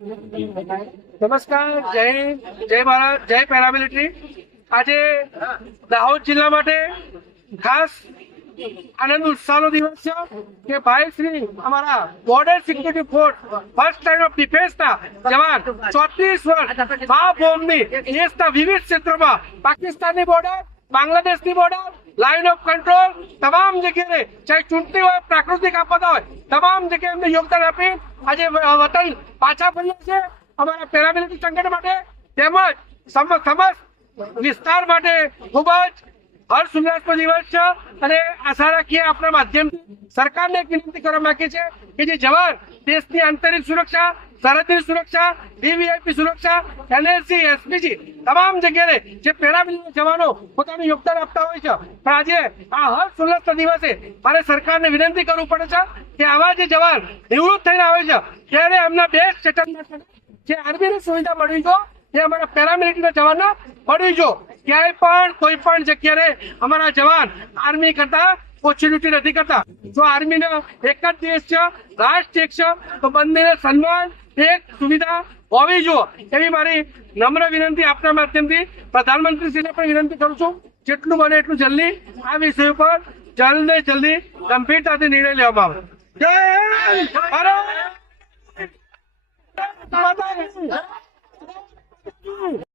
નમસ્કાર, જય જય ભારત, જય પેરામિલિટરી. આજે દાહોદ જિલ્લા માટે ખાસ આનંદ ઉત્સાહનો દિવસ છે કે ભાઈ શ્રી અમારા border security force first line of ડિફેન્સના જવાન, ચોત્રીસ વર્ષ મા બોમ્બની દેશના વિવિધ ક્ષેત્રોમાં પાકિસ્તાનની બોર્ડર બાંગ્લાદેશની બોર્ડર લાઇન ઓફ કંટ્રોલ તમામ જગ્યાએ ચાહે ચૂંટણી હોય, પ્રાકૃતિક આપતા હોય, તમામ જગ્યાએ એમને યોગદાન આપી. આજે વતન પાછા ફર્યા છે અમારા પેરામિલિટરી સંગઠન માટે તેમજ સમ- સમસ્ત વિસ્તાર માટે ખૂબ જ હર્ષ ઉલ્લાસનો દિવસ છે અને આશા રાખીએ આપણા માધ્યમથી સરકારને એક વિનંતી કરવા માંગીએ છીએ કે જે જવાન દેશની આંતરિક સુરક્ષા સરહદની સુરક્ષા ડીવીઆઈપી સુરક્ષા એનએસસી એસપીજી તમામ જગ્યાએ જે પેરામિલિટરી જવાનો પોતાનું યોગદાન આપતા હોય છે. પણ આજે આ હર્ષ ઉલ્લાસના દિવસે મારે સરકારને વિનંતી કરવું પડે છે કે આવા જે જવાન નિવૃત્ત થઈને આવે છે, ત્યારે એમના બે સેટલમેન્ટ જે આર્મીની સુવિધા મળી જો, એ અમારા પેરામિલિટરીના જવાનને મળી જો. ક્યાંય પણ કોઈ પણ જગ્યાએ અમારા જવાન આર્મી કરતા, ઓછી ડ્યુટી નથી કરતા. જો આર્મીનો એક જ દેશ છે, રાષ્ટ્ર એક છે, તો બંનેને સન્માન એક સુવિધા હોવી જો એવી મારી નમ્ર વિનંતી આપના માધ્યમથી. પ્રધાનમંત્રીશ્રીને પણ વિનંતી કરું છું, જેટલું બને એટલું જલ્દી આ વિષય ઉપર જલ્દ જલ્દી ગંભીરતાથી નિર્ણય લેવામાં આવે!